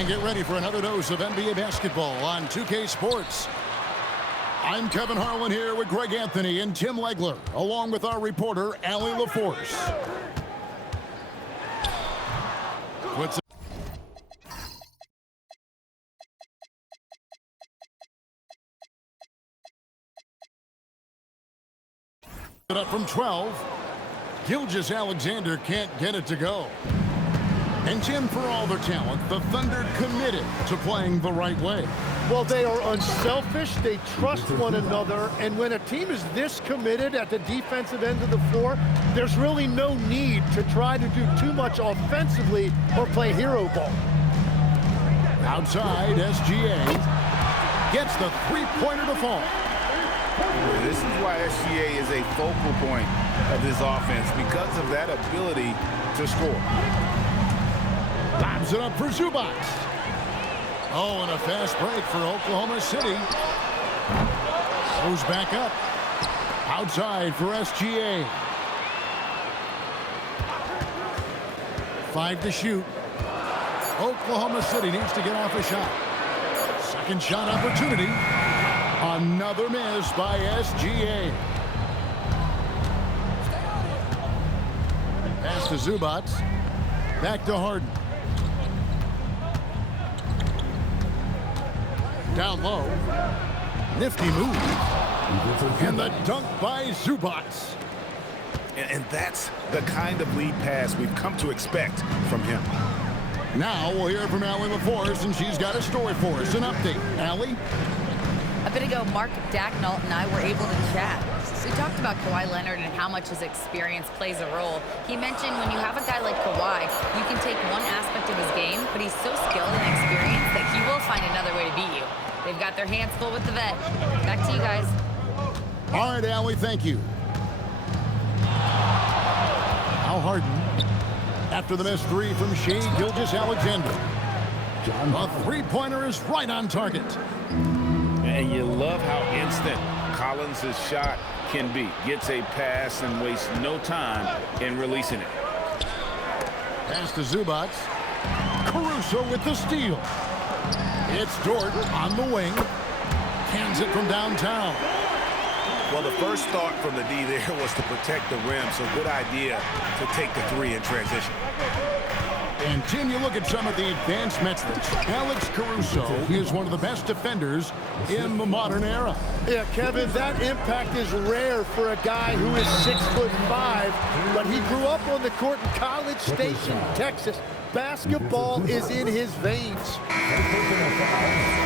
And get ready for another dose of NBA basketball on 2K Sports. I'm Kevin Harlan here with Greg Anthony and Tim Legler, along with our reporter, Allie LaForce. Puts it up from 12. Kinggeorge Alexander can't get it to go. And Tim, for all their talent, the Thunder committed to playing the right way. Well, they are unselfish, they trust one another, and when a team is this committed at the defensive end of the floor, there's really no need to try to do too much offensively or play hero ball. Outside, SGA gets the three-pointer to fall. This is why SGA is a focal point of this offense, because of that ability to score. Lobs it up for Zubac. Oh, and a fast break for Oklahoma City. Goes back up. Outside for SGA. 5 to shoot. Oklahoma City needs to get off a shot. Second shot opportunity. Another miss by SGA. Pass to Zubac. Back to Harden. Down low. Nifty move. And the dunk by Zubac. And that's the kind of lead pass we've come to expect from him. Now we'll hear from Allie LaForce, and she's got a story for us. An update. Allie? A bit ago, Mark Dacknault and I were able to chat. We talked about Kawhi Leonard and how much his experience plays a role. He mentioned when you have a guy like Kawhi, you can take one aspect of his game, but he's so skilled and experienced that he will find another way to beat you. They've got their hands full with the vet. Back to you guys. All right, Allie, thank you. Now Harden. After the missed three from Shai Gilgeous-Alexander. A three-pointer is right on target. And you love how instant Collins' shot can be. Gets a pass and wastes no time in releasing it. Pass to Zubac. Caruso with the steal. It's Dort on the wing. Cans it from downtown. Well, the first thought from the D there was to protect the rim, so good idea to take the three in transition. And, Tim, you look at some of the advanced metrics. Alex Caruso is one of the best defenders in the modern era. Yeah, Kevin, that impact is rare for a guy who is 6'5", but he grew up on the court in College Station, Texas. Basketball is in his veins.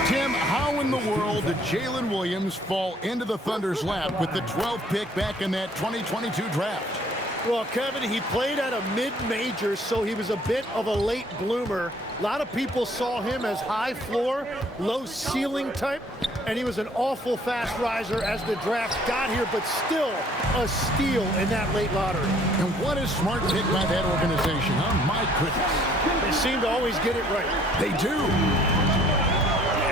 Tim, how in the world did Jalen Williams fall into the Thunder's lap with the 12th pick back in that 2022 draft? Well, Kevin, he played at a mid-major, so he was a bit of a late bloomer. A lot of people saw him as high floor, low ceiling type, and he was an awful fast riser as the draft got here, but still a steal in that late lottery. And what a smart pick by that organization, huh? My goodness. They seem to always get it right. They do.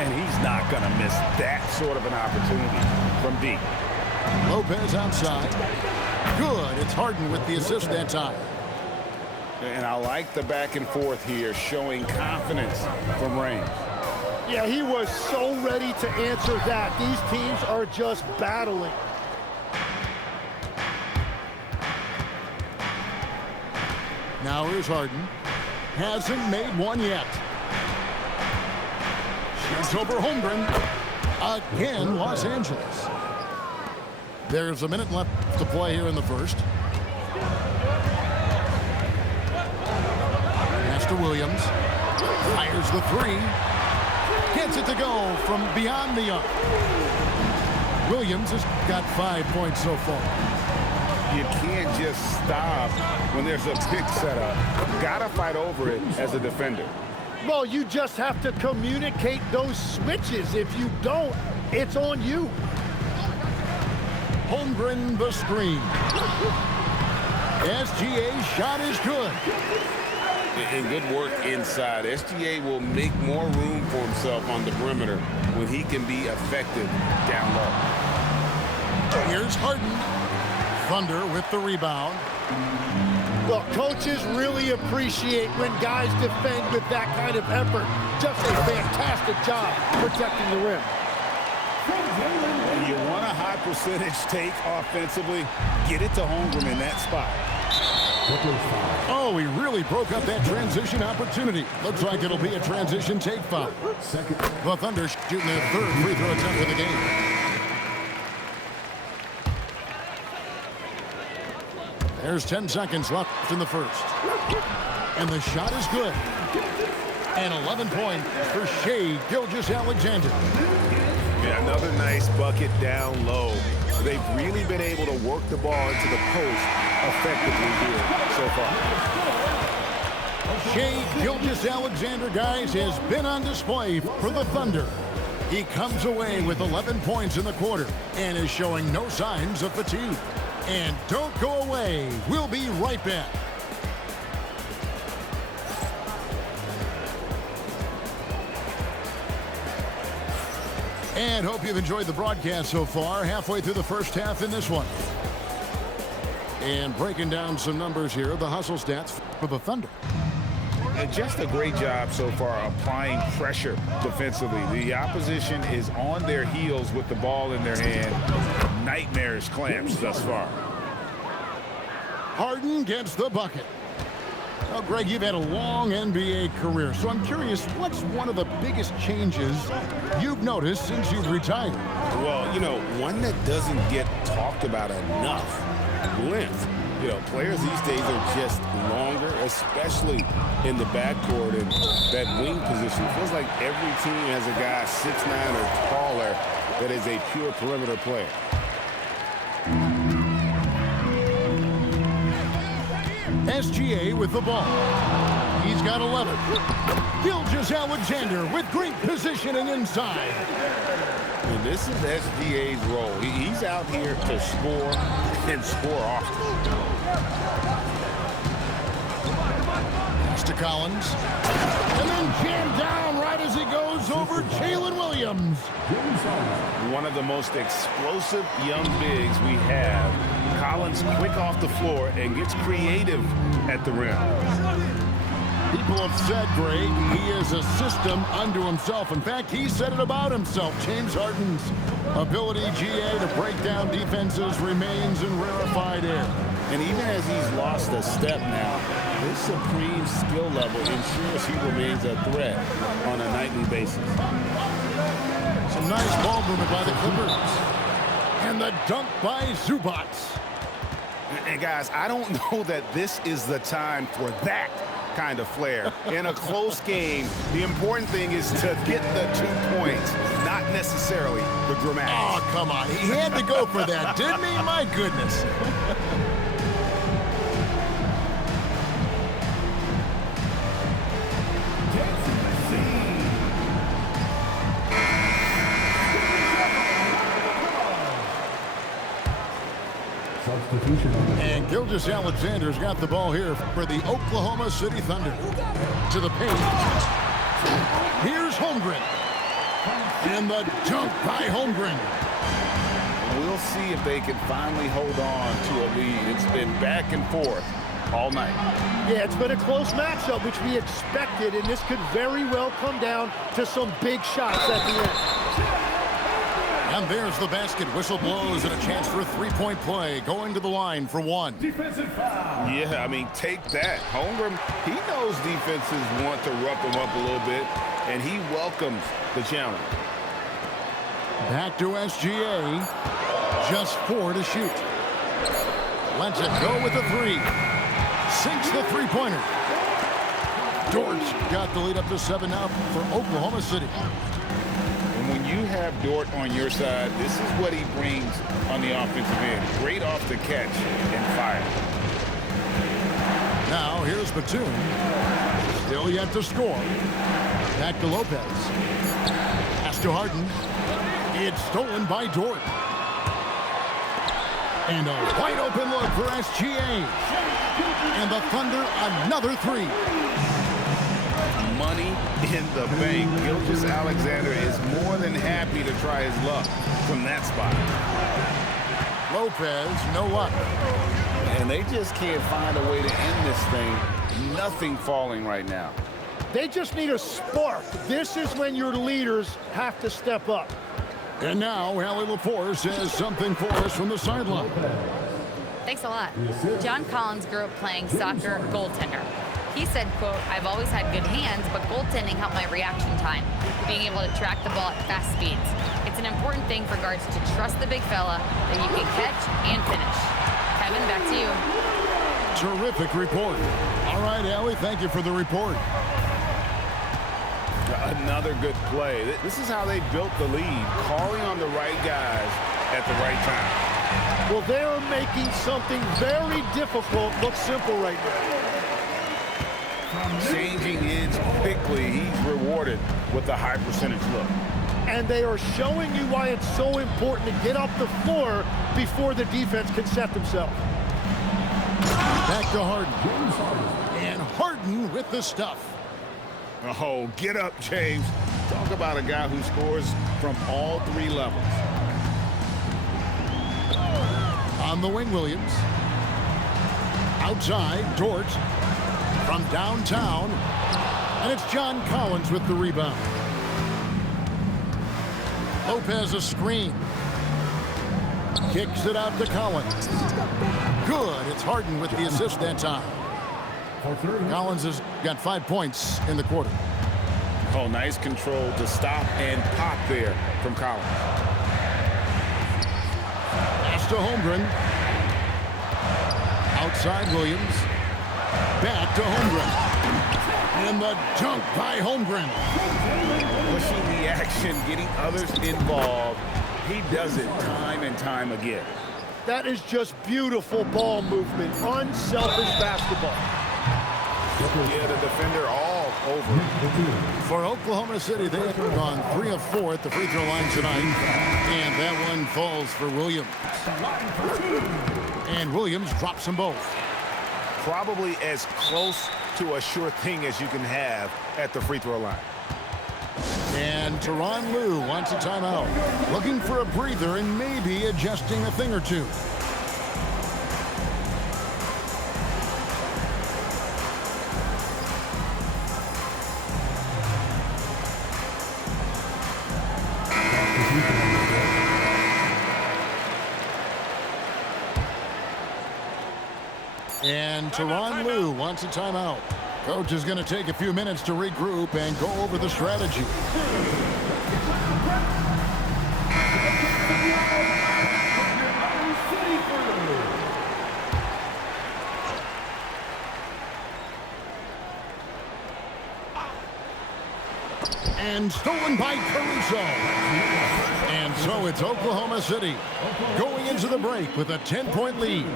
And he's not going to miss that sort of an opportunity from deep. Lopez outside. Good. It's Harden with the assist that time. And I like the back and forth here, showing confidence from Reigns. Yeah, he was so ready to answer that. These teams are just battling. Now here's Harden. Hasn't made one yet. Shoots over Holmgren. Again, Los Angeles. There's a minute left to play here in the first. Pass to Williams. Fires the three. Gets it to go from beyond the arc. Williams has got 5 points so far. You can't just stop when there's a pick set up. Gotta fight over it as a defender. Well, you just have to communicate those switches. If you don't, it's on you. Holmgren the screen. SGA's shot is good. And good work inside. SGA will make more room for himself on the perimeter when he can be effective down low. Here's Harden. Thunder with the rebound. Well, coaches really appreciate when guys defend with that kind of effort. Just a fantastic job protecting the rim. You want a high percentage take offensively, get it to Holmgren in that spot. Oh, he really broke up that transition opportunity. Looks like it'll be a transition take foul. The Thunder shooting their third free throw attempt of the game. There's 10 seconds left in the first. And the shot is good. And 11 points for Shai Gilgeous-Alexander. Yeah, another nice bucket down low. They've really been able to work the ball into the post effectively here so far. Shai Gilgeous-Alexander, guys, has been on display for the Thunder. He comes away with 11 points in the quarter and is showing no signs of fatigue. And don't go away. We'll be right back. And hope you've enjoyed the broadcast so far. Halfway through the first half in this one. And breaking down some numbers here, the hustle stats for the Thunder. And just a great job so far applying pressure defensively. The opposition is on their heels with the ball in their hand. Nightmarish clamps thus far. Harden gets the bucket. Well, Greg, you've had a long NBA career, so I'm curious, what's one of the biggest changes you've noticed since you've retired? Well, you know, one that doesn't get talked about enough, length. You know, players these days are just longer, especially in the backcourt and that wing position. It feels like every team has a guy 6'9" or taller that is a pure perimeter player. SGA with the ball. He's got 11. Gilgeous-Alexander with great positioning inside. And this is SGA's role. He's out here to score and score often. Pass to Collins. And then jammed down right as he goes over Jalen Williams. One of the most explosive young bigs we have. Collins quick off the floor and gets creative at the rim. People have said, Greg, he is a system unto himself. In fact, he said it about himself. James Harden's ability, GA, to break down defenses remains in rarefied air. And even as he's lost a step now, his supreme skill level ensures he remains a threat on a nightly basis. Some nice ball movement by the Clippers. And the dunk by Zubac. And guys, I don't know that this is the time for that kind of flair. In a close game, the important thing is to get the 2 points, not necessarily the dramatics. Oh, come on. He had to go for that, didn't he? My goodness. And Gilgeous-Alexander's got the ball here for the Oklahoma City Thunder. To the paint. Here's Holmgren. And the dunk by Holmgren. We'll see if they can finally hold on to a lead. It's been back and forth all night. Yeah, it's been a close matchup, which we expected, and this could very well come down to some big shots at the end. And there's the basket. Whistle blows and a chance for a three-point play. Going to the line for one. Defensive foul. Yeah, I mean, take that. Holmgren, he knows defenses want to rough him up a little bit, and he welcomes the challenge. Back to SGA. Just 4 to shoot. Lets it go with the three. Sinks the three-pointer. Dort got the lead up to 7 now for Oklahoma City. And when you have Dort on your side, this is what he brings on the offensive end. Great off the catch and fire. Now here's Batum. Still yet to score. Back to Lopez. Pass to Harden. It's stolen by Dort. And a wide open look for SGA. And the Thunder another three. Money in the bank. Gilgeous-Alexander is more than happy to try his luck from that spot. Lopez, no luck. and they just can't find a way to end this thing. Nothing falling right now. They just need a spark. This is when your leaders have to step up. And now, Allie LaForce has something for us from the sideline. Thanks a lot. John Collins grew up playing soccer goaltender. He said, quote, "I've always had good hands, but goaltending helped my reaction time, being able to track the ball at fast speeds. It's an important thing for guards to trust the big fella that you can catch and finish." Kevin, back to you. Terrific report. All right, Allie, thank you for the report. Another good play. This is how they built the lead, calling on the right guys at the right time. Well, they are making something very difficult look simple right now. Changing ends quickly. He's rewarded with a high percentage look. And they are showing you why it's so important to get off the floor before the defense can set themselves. Back to Harden. And Harden with the stuff. Oh, get up, James. Talk about a guy who scores from all three levels. On the wing, Williams. Outside, Dort. From downtown. And it's John Collins with the rebound. Lopez a screen. Kicks it out to Collins. Good. It's Harden with the assist that time. Collins has got 5 points in the quarter. Oh, nice control to stop and pop there from Collins. Pass to Holmgren. Outside Williams. Back to Holmgren. And the dunk by Holmgren. Pushing the action, getting others involved. He does it time and time again. That is just beautiful ball movement, unselfish basketball. Yeah, the defender all over. For Oklahoma City, they have gone 3 of 4 at the free throw line tonight. And that one falls for Williams. And Williams drops them both. Probably as close to a sure thing as you can have at the free throw line. And Tyronn Lue wants a timeout. Looking for a breather and maybe adjusting a thing or two. And Tyronn Lue wants a timeout. Coach is going to take a few minutes to regroup and go over the strategy. And stolen by Caruso. And so it's Oklahoma City going into the break with a 10-point lead.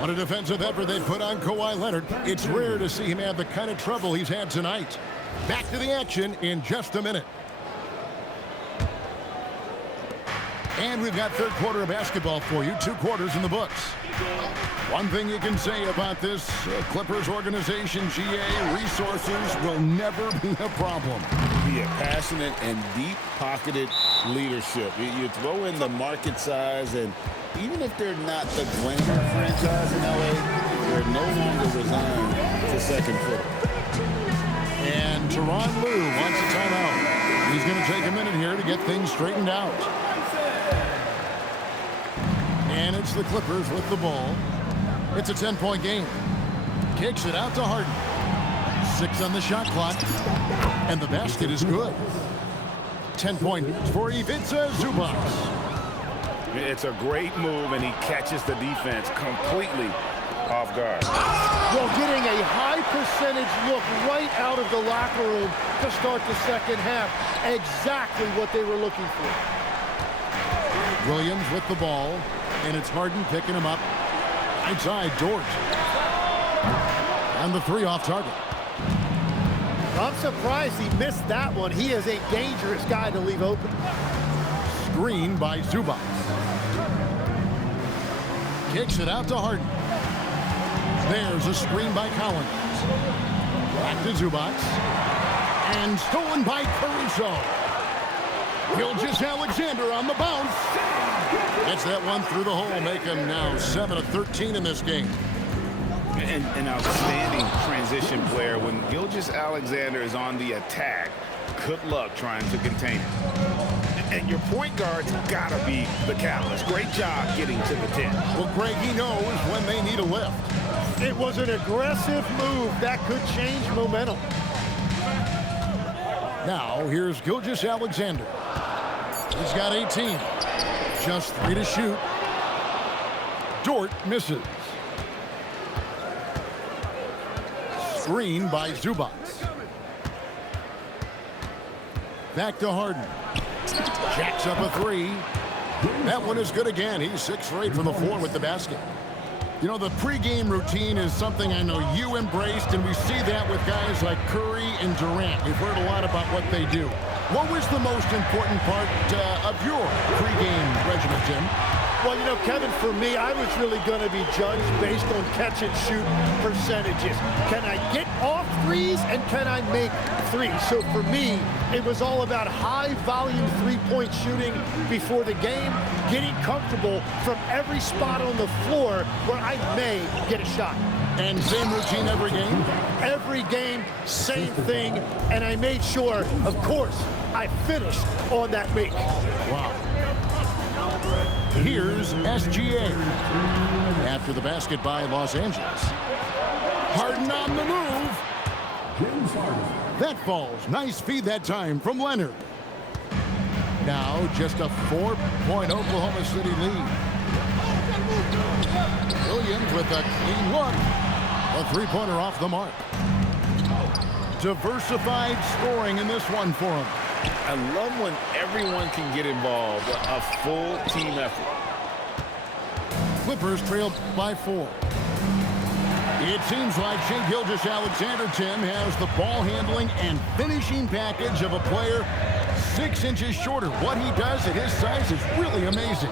What a defensive effort they put on Kawhi Leonard. It's rare to see him have the kind of trouble he's had tonight. Back to the action in just a minute. And we've got third quarter of basketball for you. 2 quarters in the books. One thing you can say about this Clippers organization, GA, resources will never be a problem. Yeah, passionate and deep-pocketed leadership. You throw in the market size, and even if they're not the glamour franchise in LA, they're no longer resigned to second fiddle. And Tyronn Lue wants a timeout. He's going to take a minute here to get things straightened out. And it's the Clippers with the ball. It's a 10-point game. Kicks it out to Harden. 6 on the shot clock. And the basket is good. 10 points for Ivica Zubac. It's a great move, and he catches the defense completely off guard. Well, getting a high percentage look right out of the locker room to start the second half. Exactly what they were looking for. Williams with the ball. And it's Harden picking him up. Outside, Dort. And the 3 off target. I'm surprised he missed that one. He is a dangerous guy to leave open. Screen by Zubac. Kicks it out to Harden. There's a screen by Collins. Back to Zubac. And stolen by Caruso. Gilgeous-Alexander on the bounce. Gets that one through the hole, make him now 7 of 13 in this game. And an outstanding transition player. When Gilgeous-Alexander is on the attack, good luck trying to contain it. And your point guard's got to be the catalyst. Great job getting to the 10. Well, Greg, he knows when they need a lift. It was an aggressive move that could change momentum. Now, here's Gilgeous-Alexander. He's got 18. Just 3 to shoot. Dort misses. Screen by Zubac. Back to Harden. Jacks up a 3. That one is good again. He's 6 for 8 from the floor with the basket. You know, the pregame routine is something I know you embraced, and we see that with guys like Curry and Durant. We've heard a lot about what they do. What was the most important part of your pregame regimen, Tim? Well, you know, Kevin, for me, I was really going to be judged based on catch-and-shoot percentages. Can I get off threes, and can I make threes? So for me, it was all about high-volume three-point shooting before the game, getting comfortable from every spot on the floor where I may get a shot. And same routine every game? Every game, same thing, and I made sure, of course, I finished on that make. Wow. Here's SGA. After the basket by Los Angeles. Harden on the move. That falls. Nice feed that time from Leonard. Now just a 4-point Oklahoma City lead. Williams with a clean look. A three-pointer off the mark. Diversified scoring in this one for him. I love when everyone can get involved, a full team effort. Clippers trailed by 4. It seems like Shai Gilgeous-Alexander, Tim, has the ball handling and finishing package of a player 6 inches shorter. What he does at his size is really amazing.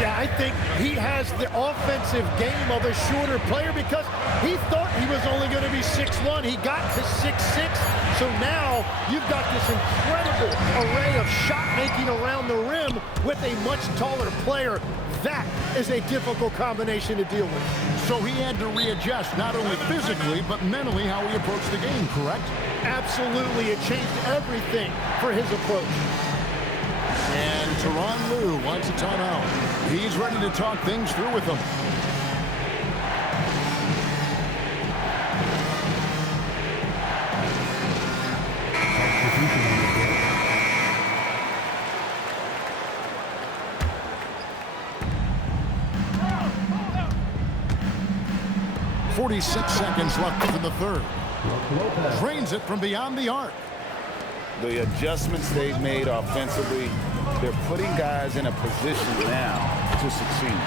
Yeah, I think he has the offensive game of a shorter player because he thought he was only going to be 6'1". He got to 6'6". So now you've got this incredible array of shot making around the rim with a much taller player. That is a difficult combination to deal with. So he had to readjust not only physically but mentally how he approached the game, correct? Absolutely. It changed everything for his approach. And Tyronn Lue wants a timeout. He's ready to talk things through with them. .46 seconds left in the third. Drains it from beyond the arc. The adjustments they've made offensively, they're putting guys in a position now to succeed.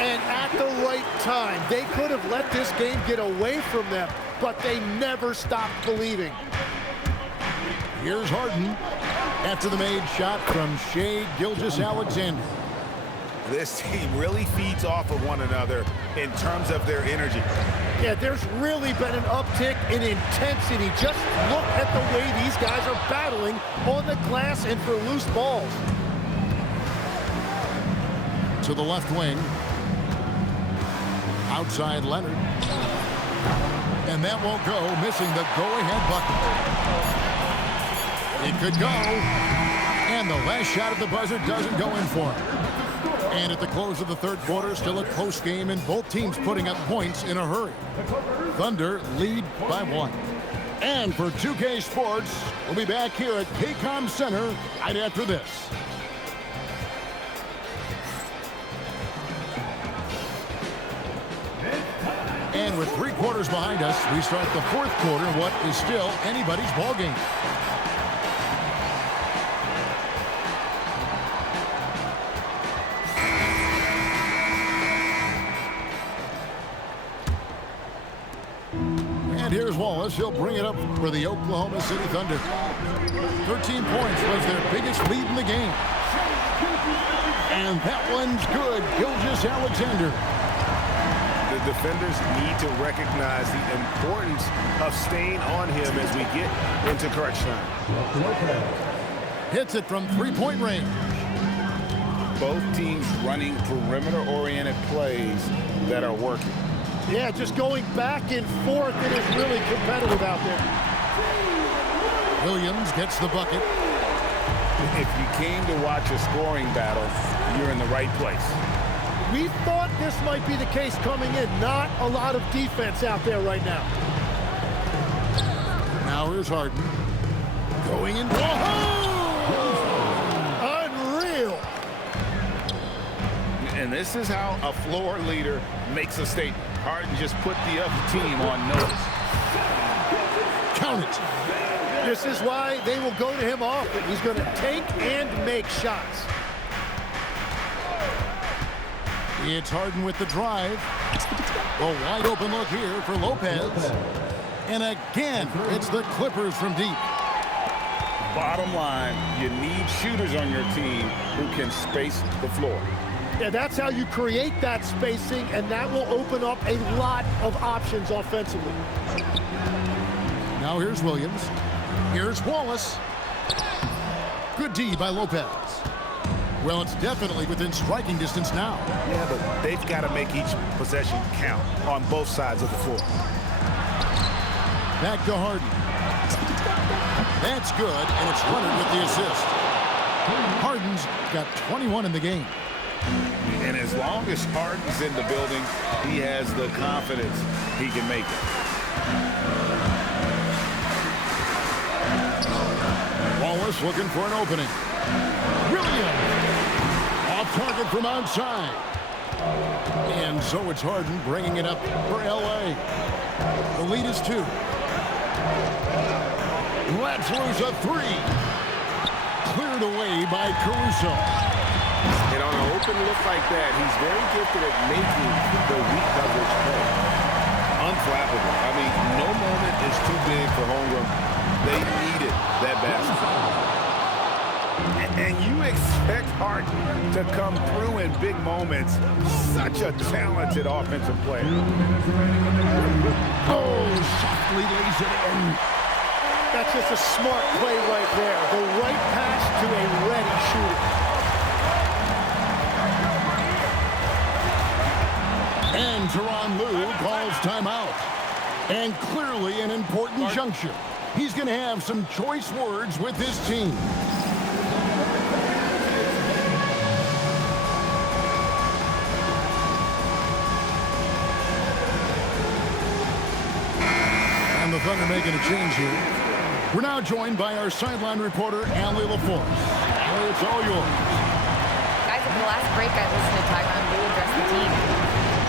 And at the right time, they could have let this game get away from them, but they never stopped believing. Here's Harden after the made shot from Shai Gilgeous-Alexander. This team really feeds off of one another in terms of their energy. Yeah, there's really been an uptick in intensity. Just look at the way these guys are battling on the glass and for loose balls. To the left wing. Outside Leonard. And that won't go, missing the go-ahead bucket. It could go. And the last shot at the buzzer doesn't go in for him. And at the close of the third quarter, still a close game, and both teams putting up points in a hurry. Thunder lead by 1. And for 2K Sports, we'll be back here at Paycom Center right after this. And with 3 quarters behind us, we start the fourth quarter, what is still anybody's ball game. Here's Wallace. He'll bring it up for the Oklahoma City Thunder. 13 points was their biggest lead in the game. And that one's good. Gilgeous-Alexander. The defenders need to recognize the importance of staying on him as we get into crunch time. Hits it from 3-point range. both teams running perimeter-oriented plays that are working. Yeah, just going back and forth. It is really competitive out there. Williams gets the bucket. If you came to watch a scoring battle, you're in the right place. We thought this might be the case coming in. Not a lot of defense out there right now. Now here's Harden. Going in. Whoa! Unreal. And this is how a floor leader makes a statement. Harden just put the other team on notice. Count it. This is why they will go to him often. He's going to take and make shots. It's Harden with the drive. A wide open look here for Lopez. And again, it's the Clippers from deep. Bottom line, you need shooters on your team who can space the floor. Yeah, that's how you create that spacing, and that will open up a lot of options offensively. Now here's Williams. Here's Wallace. Good D by Lopez. Well, it's definitely within striking distance now. Yeah, but they've got to make each possession count on both sides of the floor. Back to Harden. That's good, and it's Leonard with the assist. Harden's got 21 in the game. And as long as Harden's in the building, he has the confidence he can make it. Wallace looking for an opening. Williams off target from outside. And so it's Harden bringing it up for L.A. The lead is 2. Let's lose a 3. Cleared away by Caruso. And on an open look like that, he's very gifted at making the weak coverage play. Unflappable. I mean, no moment is too big for Holmgren. They needed that basket. And you expect Harden to come through in big moments. Such a talented offensive player. Oh, softly lays it in. That's just a smart play right there. The right pass to a ready shooter. And Tyronn Lue calls timeout. And clearly an important juncture. He's going to have some choice words with his team. And the Thunder making a change here. We're now joined by our sideline reporter, Allie LaForce. Allie, it's all yours. Guys, at the last break, I listened to Tyronn Lue address the team.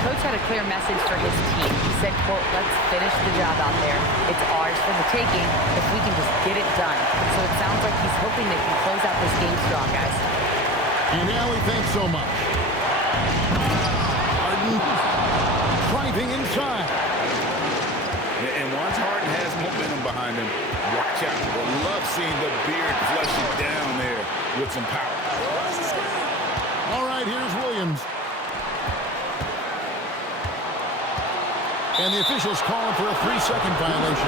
Coach had a clear message for his team. He said, quote, let's finish the job out there. It's ours for the taking if we can just get it done. So it sounds like he's hoping they can close out this game strong, guys. And Allie, thanks so much. Harden driving inside. And once Harden has momentum behind him, watch out. I love seeing the beard flush it down there with some power. All right, here's Williams. And the officials calling for a 3-second violation.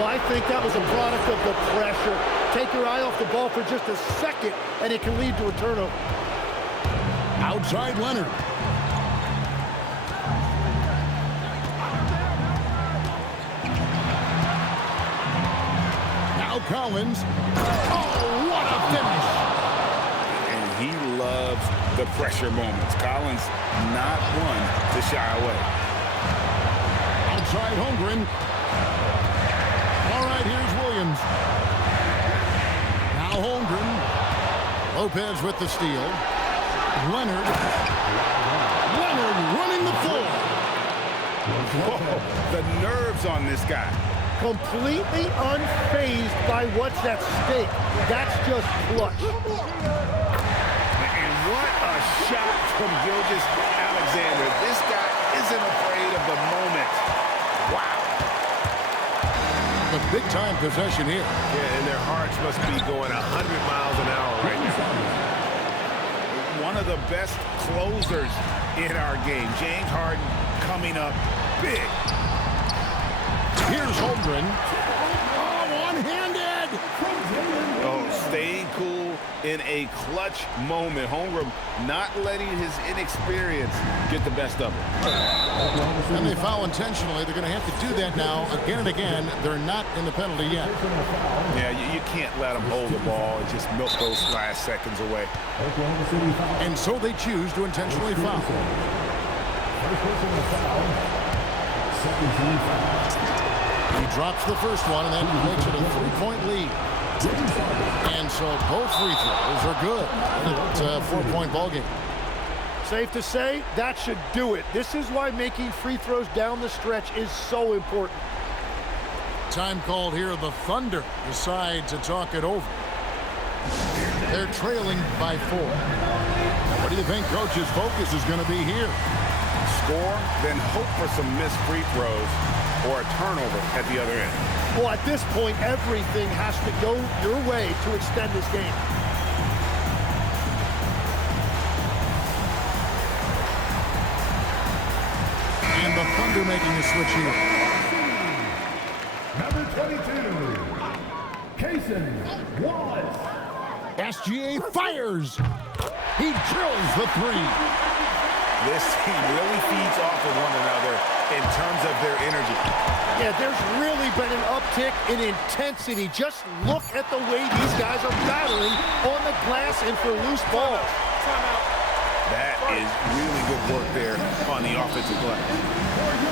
Well, I think that was a product of the pressure. Take your eye off the ball for just a second, and it can lead to a turnover. Outside Leonard. Now Collins. Oh, what a finish. And he loves the pressure moments. Collins not one to shy away. Outside Holmgren. All right, here's Williams. Now Holmgren. Lopez with the steal. Leonard. Leonard running the floor. Whoa, the nerves on this guy. Completely unfazed by what's at stake. That's just clutch. And what a shot from Gilgeous-Alexander. This guy isn't afraid of the moment. Wow. A big-time possession here. Yeah, and their hearts must be going 100 miles an hour right now. One of the best closers in our game. James Harden coming up big. Here's Holmgren. Oh, one-handed. Oh, staying cool in a clutch moment. Holmgren not letting his inexperience get the best of him. And they foul intentionally. They're going to have to do that now again and again. They're not in the penalty yet. Yeah, you can't let them hold the ball and just milk those last seconds away. And so they choose to intentionally foul. He drops the first one, and that makes it a 3-point lead. And so both free throws are good. It's a 4-point ball game. Safe to say, that should do it. This is why making free throws down the stretch is so important. Time called here. The Thunder decide to talk it over. They're trailing by 4. What do you think Coach's focus is going to be here? Score, then hope for some missed free throws or a turnover at the other end. Well, at this point, everything has to go your way to extend this game. And the Thunder making a switch here. Number 22, Kinggeorge. SGA fires. He drills the 3. This team really feeds off of one another in terms of their energy. Yeah, there's really been an uptick in intensity. Just look at the way these guys are battling on the glass and for loose balls. That is really good work there on the offensive glass.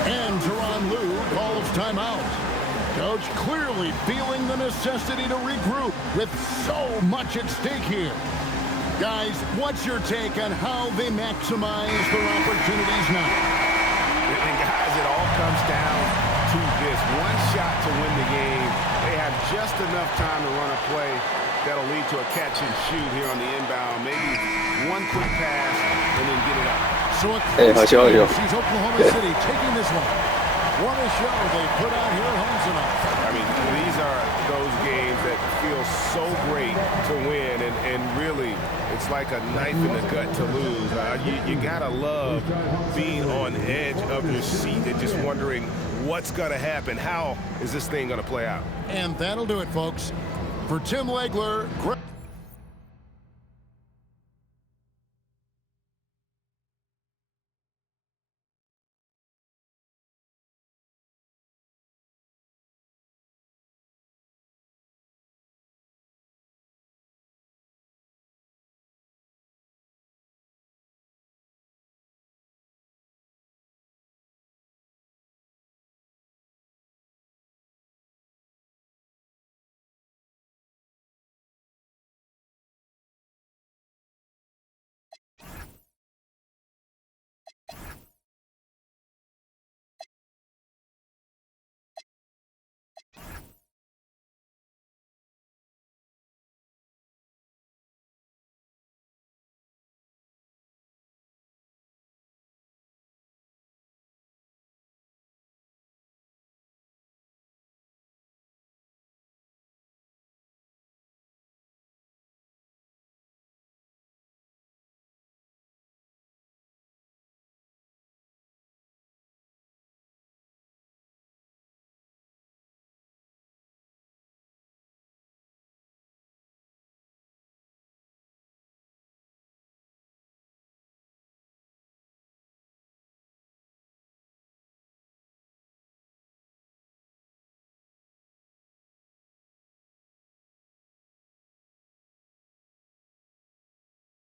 And Tyronn Lue calls timeout. Coach clearly feeling the necessity to regroup with so much at stake here. Guys, what's your take on how they maximize their opportunities now? And guys, it all comes down to this. One shot to win the game. They have just enough time to run a play that'll lead to a catch and shoot here on the inbound. Maybe one quick pass and then get it up. So a sees Oklahoma City taking this one. What a show they put on here at home tonight. I mean, these are those games that feel so great to win, and really, it's like a knife in the gut to lose. You gotta love being on edge of your seat and just wondering what's gonna happen. How is this thing gonna play out? And that'll do it, folks. For Tim Legler,